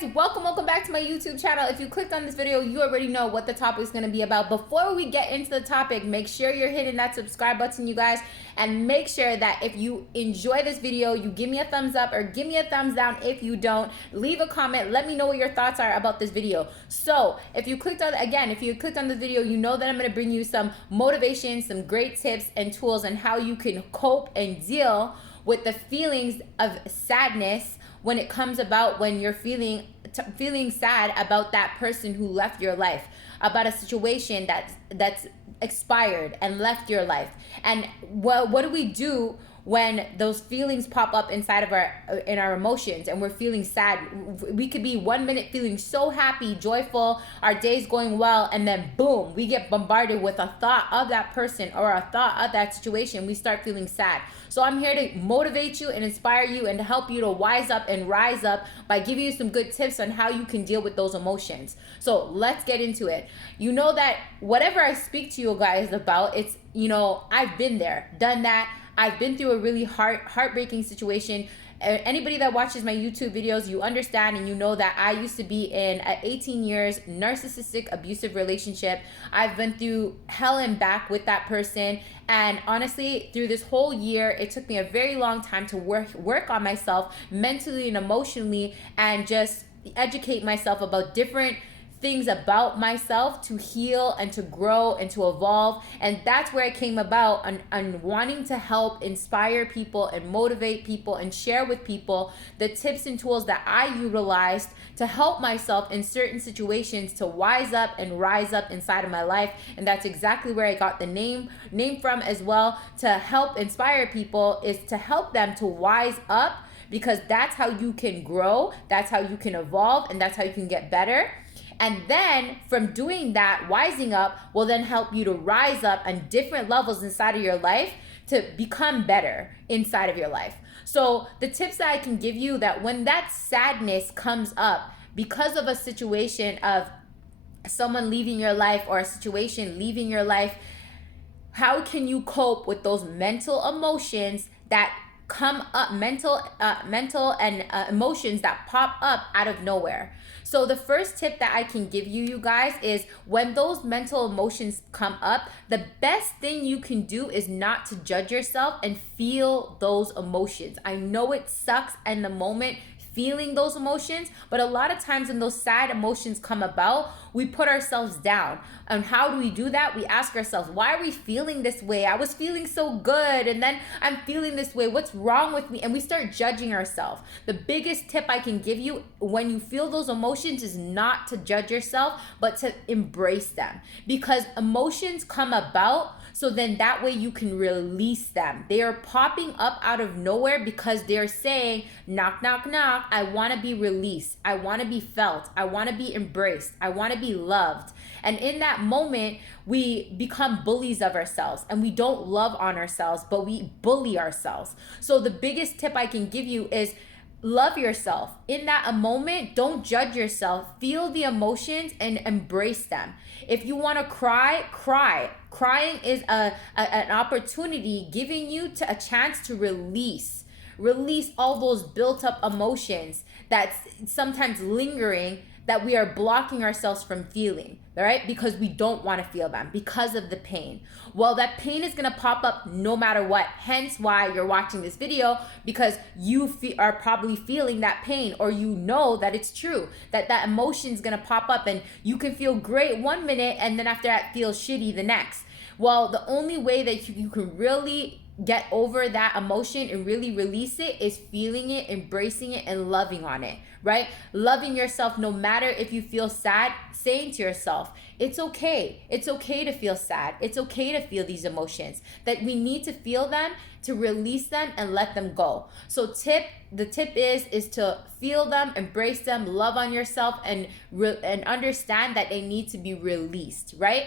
guys, welcome back to my YouTube channel. If you clicked on this video, you already know what the topic is going to be about. Before we get into the topic, make sure you're hitting that subscribe button, you guys, and make sure that if you enjoy this video, you give me a thumbs up or give me a thumbs down. If you don't, leave a comment, let me know what your thoughts are about this video. So if you clicked on this video, you know that I'm going to bring you some motivation, some great tips and tools on how you can cope and deal with the feelings of sadness when it comes about when you're feeling sad about that person who left your life, about a situation that's expired and left your life. And what do we do when those feelings pop up inside of our emotions and we're feeling sad? We could be 1 minute feeling so happy, joyful, our day's going well, and then boom, we get bombarded with a thought of that person or a thought of that situation. We start feeling sad. So I'm here to motivate you and inspire you and to help you to wise up and rise up by giving you some good tips on how you can deal with those emotions. So let's get into it. You know that whatever I speak to you guys about, it's, I've been there, done that. I've been through a really heartbreaking situation. Anybody that watches my YouTube videos, you understand and you know that I used to be in an 18 years narcissistic abusive relationship. I've been through hell and back with that person. And honestly, through this whole year, it took me a very long time to work on myself mentally and emotionally and just educate myself about different things about myself to heal and to grow and to evolve. And that's where I came about on wanting to help inspire people and motivate people and share with people the tips and tools that I utilized to help myself in certain situations to wise up and rise up inside of my life. And that's exactly where I got the name from as well. To help inspire people is to help them to wise up, because that's how you can grow, that's how you can evolve, and that's how you can get better. And then from doing that, wising up will then help you to rise up on different levels inside of your life to become better inside of your life. So the tips that I can give you, that when that sadness comes up because of a situation of someone leaving your life or a situation leaving your life, how can you cope with those mental emotions that come up, mental and emotions that pop up out of nowhere? So the first tip that I can give you guys, is when those mental emotions come up, the best thing you can do is not to judge yourself and feel those emotions. I know it sucks in the moment feeling those emotions, but a lot of times when those sad emotions come about, we put ourselves down. And how do we do that? We ask ourselves, why are we feeling this way? I was feeling so good, and then I'm feeling this way. What's wrong with me? And we start judging ourselves. The biggest tip I can give you when you feel those emotions is not to judge yourself, but to embrace them, because emotions come about so then that way you can release them. They are popping up out of nowhere because they're saying, knock, knock, knock, I want to be released. I want to be felt. I want to be embraced. I want to be loved. And in that moment, we become bullies of ourselves, and we don't love on ourselves, but we bully ourselves. So the biggest tip I can give you is love yourself. In that moment, don't judge yourself. Feel the emotions and embrace them. If you want to cry, cry. Crying is an opportunity giving you a chance to release all those built up emotions that's sometimes lingering, that we are blocking ourselves from feeling, right? Because we don't want to feel them because of the pain. Well, that pain is going to pop up no matter what. Hence why you're watching this video, because you are probably feeling that pain, or you know that it's true, that emotion is going to pop up, and you can feel great 1 minute and then after that feel shitty the next. Well, the only way that you can really get over that emotion and really release it is feeling it, embracing it, and loving on it, right? Loving yourself no matter if you feel sad, saying to yourself, it's okay. It's okay to feel sad. It's okay to feel these emotions, that we need to feel them, to release them and let them go. So the tip is to feel them, embrace them, love on yourself, and understand that they need to be released, right?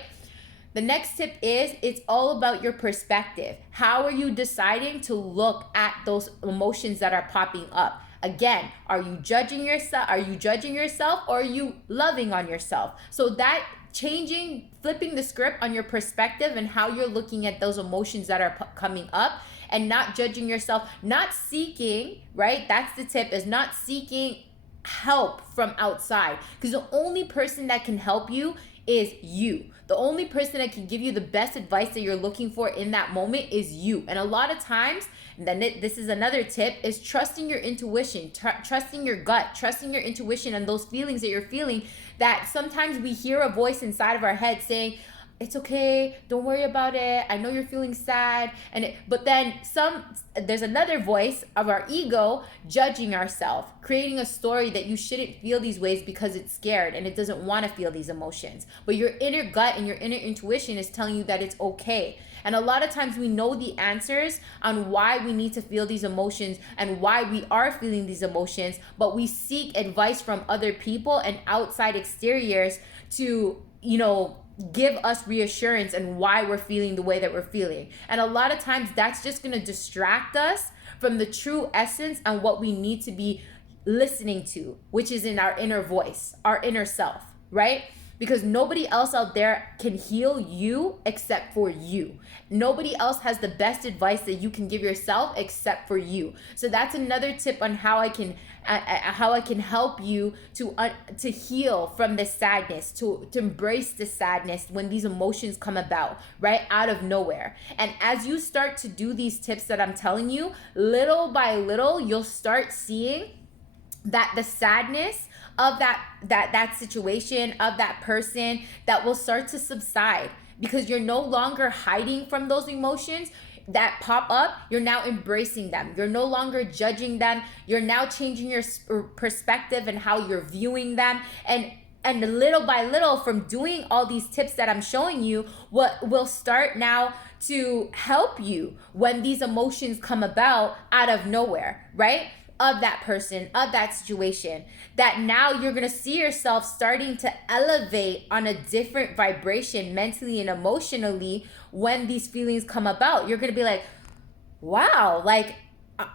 The next tip is, it's all about your perspective. How are you deciding to look at those emotions that are popping up? Again, are you judging yourself? Or are you loving on yourself? So that flipping the script on your perspective and how you're looking at those emotions that are coming up, and not judging yourself, not seeking, right? That's the tip, is not seeking help from outside, because the only person that can help you is you. The only person that can give you the best advice that you're looking for in that moment is you. And a lot of times, then this is another tip, is trusting your intuition, trusting your gut, trusting your intuition and those feelings that you're feeling, that sometimes we hear a voice inside of our head saying, it's okay, don't worry about it, I know you're feeling sad, but then there's another voice of our ego judging ourselves, creating a story that you shouldn't feel these ways because it's scared and it doesn't want to feel these emotions. But your inner gut and your inner intuition is telling you that it's okay. And a lot of times we know the answers on why we need to feel these emotions and why we are feeling these emotions, but we seek advice from other people and outside exteriors to, give us reassurance and why we're feeling the way that we're feeling. And a lot of times that's just going to distract us from the true essence and what we need to be listening to, which is in our inner voice, our inner self, right? Because nobody else out there can heal you except for you. Nobody else has the best advice that you can give yourself except for you. So that's another tip on how I can help you to heal from this sadness, to embrace the sadness when these emotions come about, right, out of nowhere. And as you start to do these tips that I'm telling you, little by little, you'll start seeing that the sadness of that situation, of that person, that will start to subside, because you're no longer hiding from those emotions that pop up. You're now embracing them. You're no longer judging them. You're now changing your perspective and how you're viewing them. And little by little, from doing all these tips that I'm showing you, what will start now to help you when these emotions come about out of nowhere, right? Of that person, of that situation, that now you're going to see yourself starting to elevate on a different vibration mentally and emotionally when these feelings come about. You're going to be like, wow, like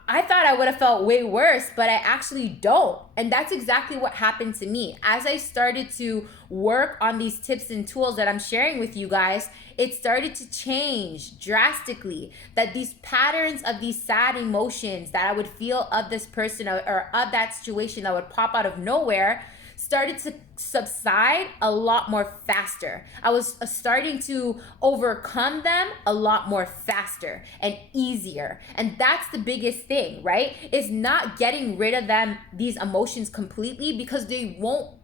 I thought I would have felt way worse, but I actually don't. And that's exactly what happened to me. As I started to work on these tips and tools that I'm sharing with you guys, it started to change drastically. That these patterns of these sad emotions that I would feel of this person or of that situation that would pop out of nowhere started to subside a lot more faster. I was starting to overcome them a lot more faster and easier. And that's the biggest thing, right? Is not getting rid of these emotions completely, because you won't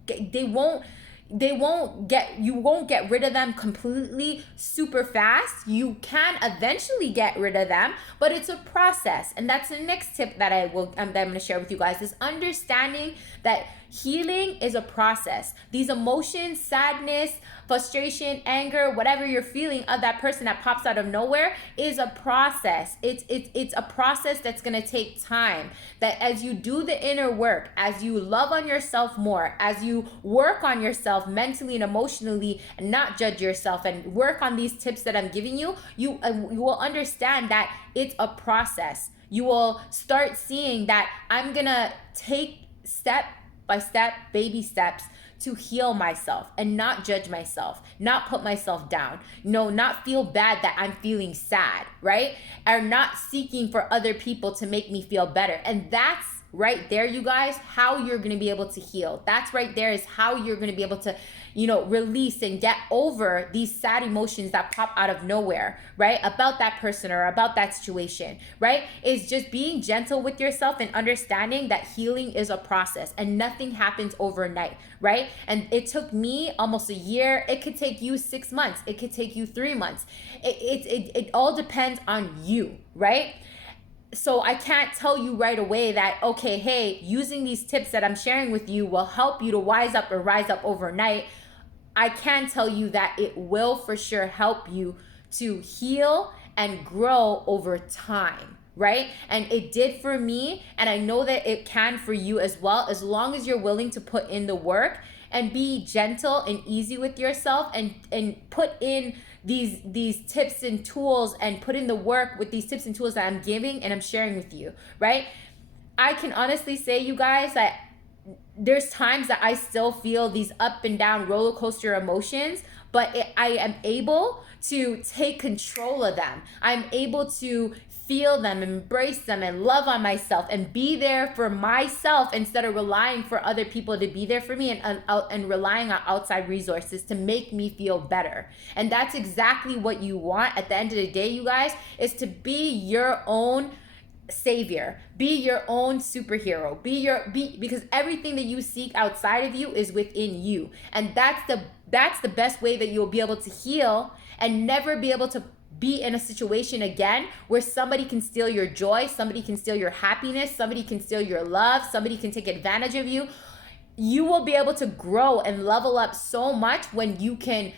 get rid of them completely super fast. You can eventually get rid of them, but it's a process. And that's the next tip that I'm going to share with you guys, is understanding that healing is a process. These emotions, sadness, frustration, anger, whatever you're feeling of that person that pops out of nowhere, is a process. It's a process that's going to take time. That as you do the inner work, as you love on yourself more, as you work on yourself mentally and emotionally, and not judge yourself, and work on these tips that I'm giving you, you will understand that it's a process. You will start seeing that I'm going to take step by step, baby steps, to heal myself and not judge myself, not put myself down, not feel bad that I'm feeling sad, right? Or not seeking for other people to make me feel better. And that's right there, you guys, how you're going to be able to heal. That's right there is how you're going to be able to, release and get over these sad emotions that pop out of nowhere, right? About that person or about that situation, right? Is just being gentle with yourself and understanding that healing is a process and nothing happens overnight, right? And it took me almost a year. It could take you 6 months. It could take you 3 months. It all depends on you, right? So I can't tell you right away that, okay, hey, using these tips that I'm sharing with you will help you to wise up or rise up overnight. I can tell you that it will for sure help you to heal and grow over time, right? And it did for me, and I know that it can for you as well, as long as you're willing to put in the work and be gentle and easy with yourself, and put in these tips and tools, and put in the work with these tips and tools that I'm giving and I'm sharing with you, right? I can honestly say, you guys, that there's times that I still feel these up and down roller coaster emotions, but I am able to take control of them. I'm able to feel them, embrace them, and love on myself and be there for myself instead of relying for other people to be there for me and relying on outside resources to make me feel better. And that's exactly what you want at the end of the day, you guys, is to be your own savior, be your own superhero, because everything that you seek outside of you is within you. And that's the best way that you'll be able to heal and never be able to be in a situation again where somebody can steal your joy, somebody can steal your happiness, somebody can steal your love, somebody can take advantage of you. You will be able to grow and level up so much when you can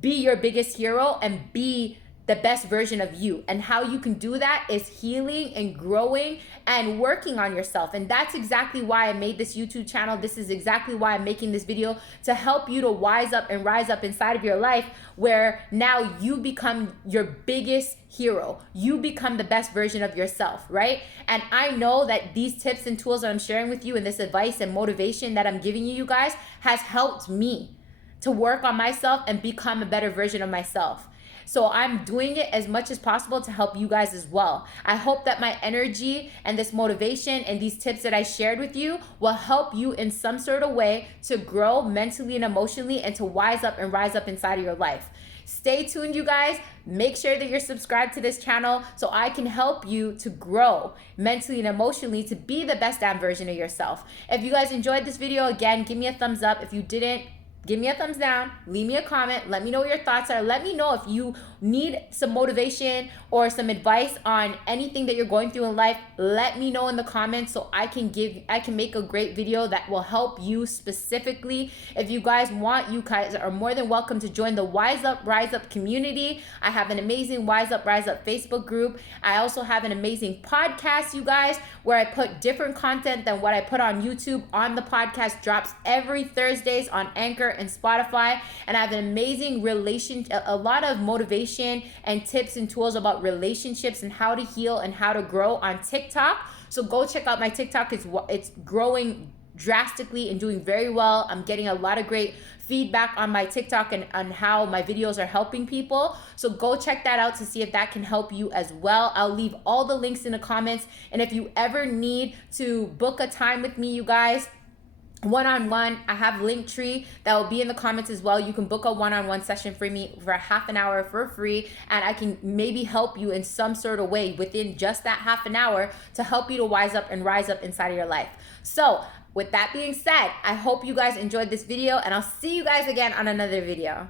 be your biggest hero and be the best version of you. And how you can do that is healing and growing and working on yourself. And that's exactly why I made this YouTube channel. This is exactly why I'm making this video, to help you to wise up and rise up inside of your life, where now you become your biggest hero. You become the best version of yourself, right? And I know that these tips and tools that I'm sharing with you and this advice and motivation that I'm giving you guys has helped me to work on myself and become a better version of myself. So I'm doing it as much as possible to help you guys as well. I hope that my energy and this motivation and these tips that I shared with you will help you in some sort of way to grow mentally and emotionally and to wise up and rise up inside of your life. Stay tuned, you guys. Make sure that you're subscribed to this channel so I can help you to grow mentally and emotionally to be the best damn version of yourself. If you guys enjoyed this video, again, give me a thumbs up. If you didn't, give me a thumbs down, leave me a comment, let me know what your thoughts are. Let me know if you need some motivation or some advice on anything that you're going through in life. Let me know in the comments so I can make a great video that will help you specifically. If you guys want, you guys are more than welcome to join the Wise Up, Rise Up community. I have an amazing Wise Up, Rise Up Facebook group. I also have an amazing podcast, you guys, where I put different content than what I put on YouTube on the podcast. Drops every Thursdays on Anchor and Spotify. And I have an amazing a lot of motivation and tips and tools about relationships and how to heal and how to grow on TikTok. So go check out my TikTok. It's growing drastically and doing very well. I'm getting a lot of great feedback on my TikTok and on how my videos are helping people. So go check that out to see if that can help you as well. I'll leave all the links in the comments. And if you ever need to book a time with me, you guys, one-on-one, I have Linktree that will be in the comments as well. You can book a one-on-one session for me for half an hour for free, and I can maybe help you in some sort of way within just that half an hour to help you to wise up and rise up inside of your life. So with that being said, I hope you guys enjoyed this video, and I'll see you guys again on another video.